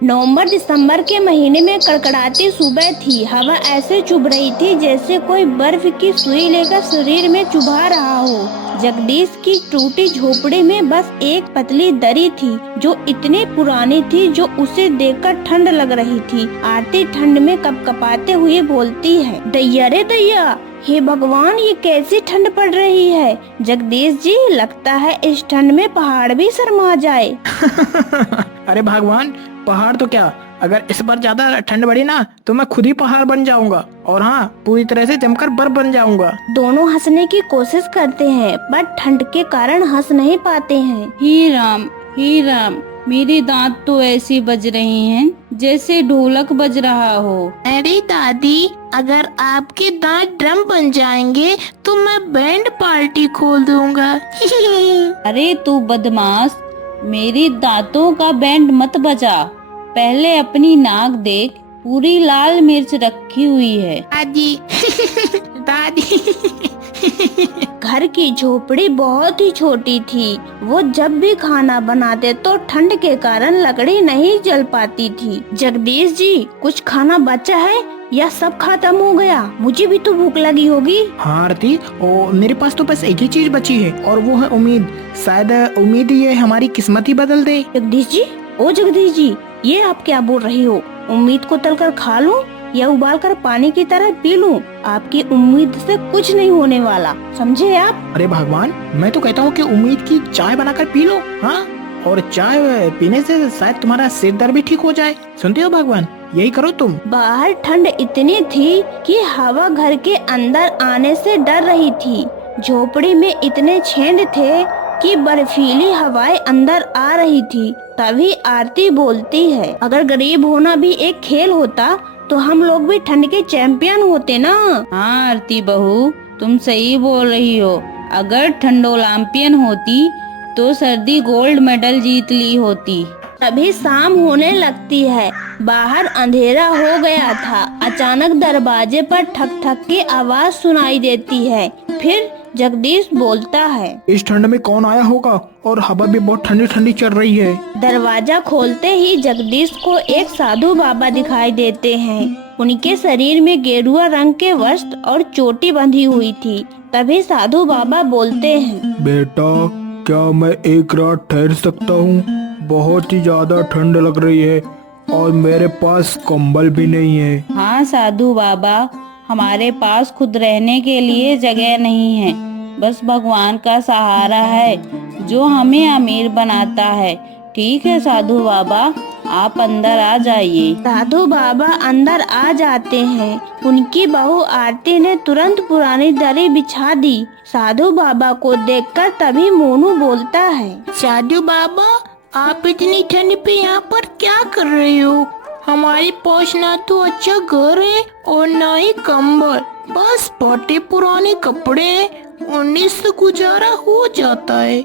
नवंबर दिसंबर के महीने में कड़कड़ाती सुबह थी। हवा ऐसे चुभ रही थी जैसे कोई बर्फ की सुई लेकर शरीर में चुभा रहा हो। जगदीश की टूटी झोपड़ी में बस एक पतली दरी थी जो इतनी पुरानी थी जो उसे देखकर ठंड लग रही थी। आरती ठंड में कपकपाते हुए बोलती है, दैया रे दैया, हे भगवान, ये कैसी ठंड पड़ रही है। जगदीश जी, लगता है इस ठंड में पहाड़ भी शर्मा जाए। अरे भगवान, पहाड़ तो क्या, अगर इस बार ज्यादा ठंड बढ़ी ना तो मैं खुद ही पहाड़ बन जाऊंगा और हाँ, पूरी तरह से जमकर बर्फ बन जाऊंगा। दोनों हंसने की कोशिश करते हैं पर ठंड के कारण हंस नहीं पाते हैं। ही राम, मेरे दांत तो ऐसे बज रहे हैं जैसे ढोलक बज रहा हो। अरे दादी, अगर आपके दांत ड्रम बन जाएंगे तो मैं बैंड पार्टी खोल दूंगा। अरे तू बदमाश, मेरी दांतों का बैंड मत बजा। पहले अपनी नाक देख, पूरी लाल मिर्च रखी हुई है। दादी दादी। घर की झोपड़ी बहुत ही छोटी थी। वो जब भी खाना बनाते तो ठंड के कारण लकड़ी नहीं जल पाती थी। जगदीश जी, कुछ खाना बचा है या सब खत्म हो गया? मुझे भी तो भूख लगी होगी। हाँ आरती, मेरे पास तो बस एक ही चीज बची है और वो है उम्मीद। शायद उम्मीद ये हमारी किस्मत ही बदल दे। जगदीश जी, ओ जगदीश जी, ये आप क्या बोल रही हो? उम्मीद को तलकर खा लूं या उबालकर पानी की तरह पी लूं? आपकी उम्मीद से कुछ नहीं होने वाला, समझे आप? अरे भगवान, मैं तो कहता हूँ कि उम्मीद की चाय बनाकर पी लो। हाँ, और चाय पीने से शायद तुम्हारा सिर दर्द भी ठीक हो जाए। सुनते हो भगवान, यही करो तुम। बाहर ठंड इतनी थी कि हवा घर के अंदर आने से डर रही थी। झोपड़ी में इतने छेद थे कि बर्फीली हवाएं अंदर आ रही थी। तभी आरती बोलती है, अगर गरीब होना भी एक खेल होता तो हम लोग भी ठंड के चैंपियन होते ना। हाँ आरती बहू, तुम सही बोल रही हो। अगर ठंड ओलंपियन होती तो सर्दी गोल्ड मेडल जीत ली होती। तभी शाम होने लगती है। बाहर अंधेरा हो गया था। अचानक दरवाजे पर ठक ठक की आवाज सुनाई देती है। फिर जगदीश बोलता है, इस ठंड में कौन आया होगा और हवा भी बहुत ठंडी ठंडी चल रही है। दरवाजा खोलते ही जगदीश को एक साधु बाबा दिखाई देते हैं। उनके शरीर में गेरुआ रंग के वस्त्र और चोटी बंधी हुई थी। तभी साधु बाबा बोलते हैं, बेटा, क्या मैं एक रात ठहर सकता हूँ? बहुत ही ज्यादा ठंड लग रही है और मेरे पास कंबल भी नहीं है। हाँ साधु बाबा, हमारे पास खुद रहने के लिए जगह नहीं है। बस भगवान का सहारा है जो हमें अमीर बनाता है। ठीक है साधु बाबा, आप अंदर आ जाइए। साधु बाबा अंदर आ जाते हैं। उनकी बहू आरती ने तुरंत पुरानी दरी बिछा दी। साधु बाबा को देखकर तभी मोनू बोलता है, साधु बाबा, आप इतनी ठंड पे यहाँ पर क्या कर रहे हो? हमारे पास ना तो अच्छा घर है और ना ही कंबल, बस फटे पुराने कपड़े हैं। उन्हीं से गुजारा हो जाता है,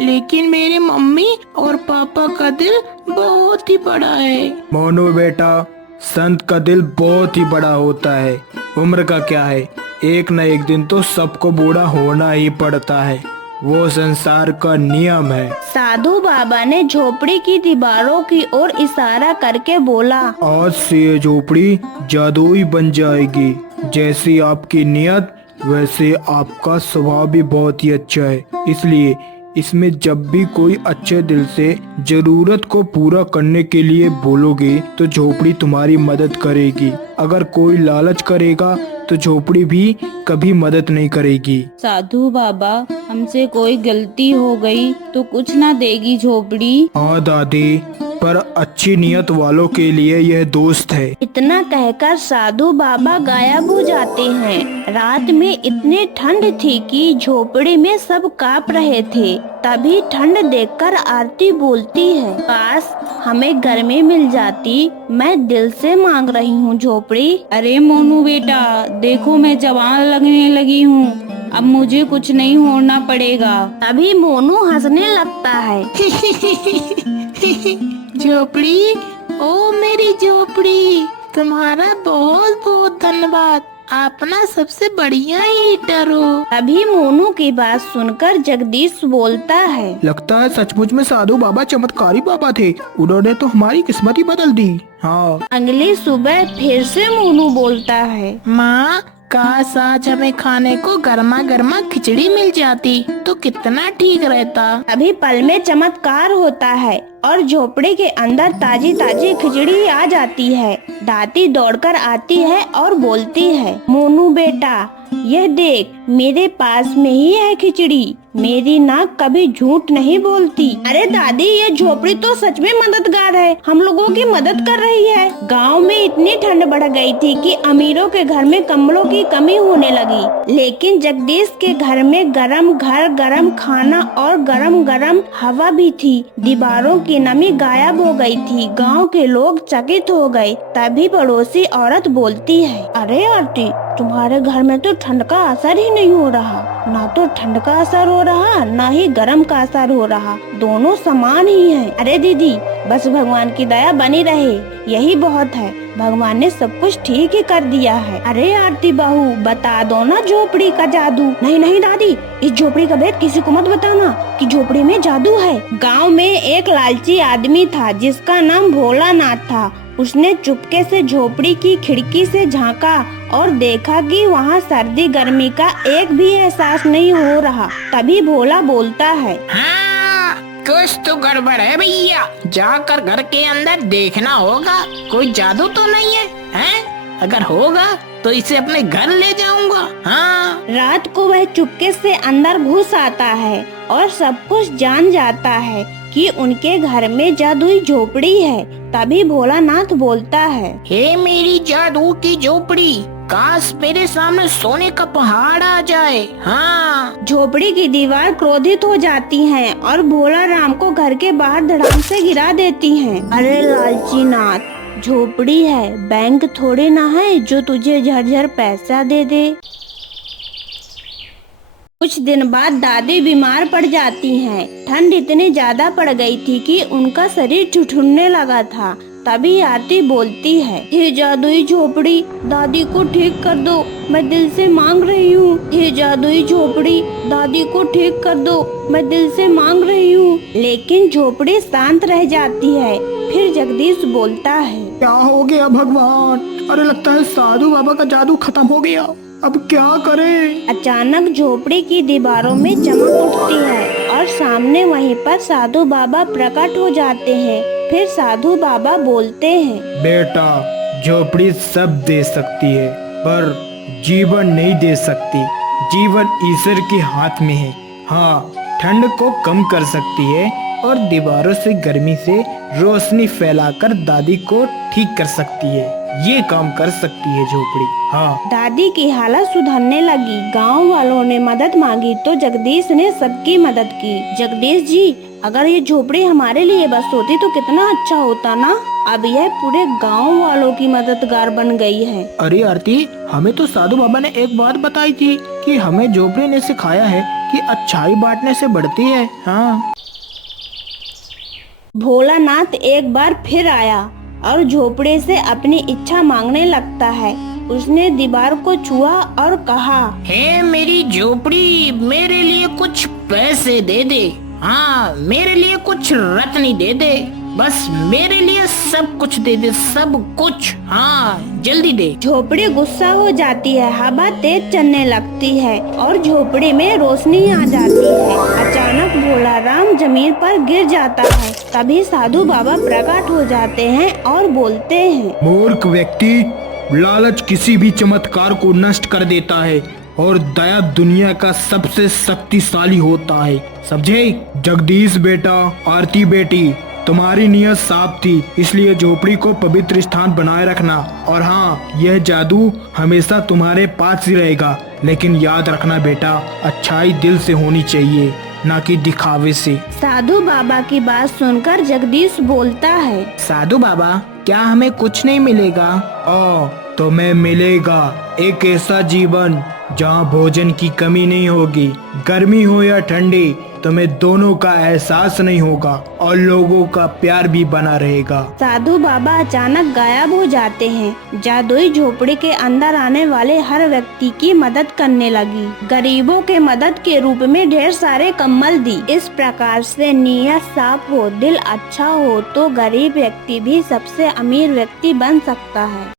लेकिन मेरे मम्मी और पापा का दिल बहुत ही बड़ा है। मोनू बेटा, संत का दिल बहुत ही बड़ा होता है। उम्र का क्या है, एक न एक दिन तो सबको बूढ़ा होना ही पड़ता है। वो संसार का नियम है। साधु बाबा ने झोपड़ी की दीवारों की ओर इशारा करके बोला, आज से ये झोपड़ी जादुई बन जाएगी। जैसी आपकी नियत वैसे आपका स्वभाव भी बहुत ही अच्छा है, इसलिए इसमें जब भी कोई अच्छे दिल से जरूरत को पूरा करने के लिए बोलोगे तो झोपड़ी तुम्हारी मदद करेगी। अगर कोई लालच करेगा तो झोपड़ी भी कभी मदद नहीं करेगी। साधु बाबा, हमसे कोई गलती हो गई तो कुछ ना देगी झोपड़ी? हाँ दादी, पर अच्छी नियत वालों के लिए यह दोस्त है। इतना कहकर साधु बाबा गायब हो जाते हैं। रात में इतनी ठंड थी कि झोपड़ी में सब कांप रहे थे। तभी ठंड देखकर आरती बोलती है, काश हमें गर्मी मिल जाती। मैं दिल से मांग रही हूँ झोपड़ी। अरे मोनू बेटा, देखो मैं जवान लगने लगी हूँ, अब मुझे कुछ नहीं होना पड़ेगा। तभी मोनू हंसने लगता है। झोपड़ी, ओ मेरी झोपड़ी, तुम्हारा बहुत बहुत धन्यवाद। आप ना सबसे बढ़िया ईटर हो। अभी मोनू की बात सुनकर जगदीश बोलता है। लगता है सचमुच में साधु बाबा चमत्कारी बाबा थे, उन्होंने तो हमारी किस्मत ही बदल दी। हाँ। अगली सुबह फिर से मोनू बोलता है। माँ, काश आज हमें खाने को गर्मा गर्मा खिचड़ी मिल जाती तो कितना ठीक रहता। अभी पल में चमत्कार होता है और झोपड़ी के अंदर ताजी ताजी खिचड़ी आ जाती है। दादी दौड़कर आती है और बोलती है, मोनू बेटा, यह देख, मेरे पास में ही है खिचड़ी। मेरी नाक कभी झूठ नहीं बोलती। अरे दादी, ये झोपड़ी तो सच में मददगार है, हम लोगों की मदद कर रही है। गांव में इतनी ठंड बढ़ गई थी कि अमीरों के घर में कंबलों की कमी होने लगी, लेकिन जगदीश के घर में गरम खाना और गरम गरम हवा भी थी। दीवारों की नमी गायब हो गई थी। गांव के लोग चकित हो गए। तभी पड़ोसी औरत बोलती है, अरे आंटी, तुम्हारे घर में तो ठंड का असर ही नहीं हो रहा। ना तो ठंड का असर हो रहा, ना ही गर्म का असर हो रहा, दोनों समान ही हैं। अरे दीदी, बस भगवान की दया बनी रहे, यही बहुत है। भगवान ने सब कुछ ठीक ही कर दिया है। अरे आरती बहू, बता दो ना झोपड़ी का जादू। नहीं नहीं दादी, इस झोपड़ी का भेद किसी को मत बताना कि झोपड़ी में जादू है। गांव में एक लालची आदमी था जिसका नाम भोलानाथ था। उसने चुपके से झोपड़ी की खिड़की से झांका और देखा कि वहाँ सर्दी गर्मी का एक भी एहसास नहीं हो रहा। तभी भोला बोलता है, हाँ, कुछ तो गड़बड़ है भैया, जाकर घर के अंदर देखना होगा, कोई जादू तो नहीं है, हैं? अगर होगा तो इसे अपने घर ले जाऊंगा। हाँ। रात को वह चुपके से अंदर घुस आता है और सब कुछ जान जाता है कि उनके घर में जादुई झोपड़ी है। तभी भोलानाथ बोलता है, हे मेरी जादू की झोपड़ी, काश मेरे सामने सोने का पहाड़ आ जाए। हाँ। झोपड़ी की दीवार क्रोधित हो जाती हैं और भोला राम को घर के बाहर धड़ाम से गिरा देती हैं। अरे लालची नाथ, झोपड़ी है, बैंक थोड़े ना है जो तुझे झरझर पैसा दे दे। कुछ दिन बाद दादी बीमार पड़ जाती हैं। ठंड इतनी ज्यादा पड़ गई थी कि उनका शरीर ठिठुरने लगा था। तभी आरती बोलती है, हे जादुई झोपड़ी, दादी को ठीक कर दो, मैं दिल से मांग रही हूँ। हे जादुई झोपड़ी, दादी को ठीक कर दो, मैं दिल से मांग रही हूँ। लेकिन झोपड़ी शांत रह जाती है। फिर जगदीश बोलता है, क्या हो गया भगवान? अरे लगता है साधु बाबा का जादू खत्म हो गया, अब क्या करें? अचानक झोपड़ी की दीवारों में चमक उठती है और सामने वहीं पर साधु बाबा प्रकट हो जाते हैं। फिर साधु बाबा बोलते हैं, बेटा, झोपड़ी सब दे सकती है पर जीवन नहीं दे सकती। जीवन ईश्वर के हाथ में है। हाँ, ठंड को कम कर सकती है और दीवारों से गर्मी से रोशनी फैलाकर दादी को ठीक कर सकती है। ये काम कर सकती है झोपड़ी। हाँ। दादी की हालत सुधरने लगी। गांव वालों ने मदद मांगी तो जगदीश ने सबकी मदद की। जगदीश जी, अगर ये झोपड़ी हमारे लिए बस होती तो कितना अच्छा होता ना। अब यह पूरे गांव वालों की मददगार बन गई है। अरे आरती, हमें तो साधु बाबा ने एक बात बताई थी कि हमें झोपड़ी ने सिखाया है कि अच्छाई बांटने से बढ़ती है। हाँ। भोलानाथ एक बार फिर आया और झोपड़ी से अपनी इच्छा मांगने लगता है। उसने दीवार को छुआ और कहा, हे मेरी झोपड़ी, मेरे लिए कुछ पैसे दे दे। हाँ, मेरे लिए कुछ रत्नी दे दे, बस मेरे लिए सब कुछ दे दे, सब कुछ। हाँ, जल्दी दे। झोपड़ी गुस्सा हो जाती है। हवा तेज चलने लगती है और झोपड़ी में रोशनी आ जाती है। अचानक भोला राम जमीन पर गिर जाता है। तभी साधु बाबा प्रकट हो जाते हैं और बोलते हैं, मूर्ख व्यक्ति, लालच किसी भी चमत्कार को नष्ट कर देता है और दया दुनिया का सबसे शक्तिशाली होता है, समझे? जगदीश बेटा, आरती बेटी, तुम्हारी नियत साफ थी, इसलिए झोपड़ी को पवित्र स्थान बनाए रखना। और हाँ, यह जादू हमेशा तुम्हारे पास ही रहेगा। लेकिन याद रखना बेटा, अच्छाई दिल से होनी चाहिए, ना कि दिखावे से। साधु बाबा की बात सुनकर जगदीश बोलता है, साधु बाबा, क्या हमें कुछ नहीं मिलेगा? तुम्हें मिलेगा एक ऐसा जीवन जहाँ भोजन की कमी नहीं होगी, गर्मी हो या ठंडी, तुम्हें दोनों का एहसास नहीं होगा और लोगों का प्यार भी बना रहेगा। साधु बाबा अचानक गायब हो जाते हैं। जादुई झोपड़ी के अंदर आने वाले हर व्यक्ति की मदद करने लगी। गरीबों के मदद के रूप में ढेर सारे कंबल दी। इस प्रकार से नीयत साफ हो, दिल अच्छा हो तो गरीब व्यक्ति भी सबसे अमीर व्यक्ति बन सकता है।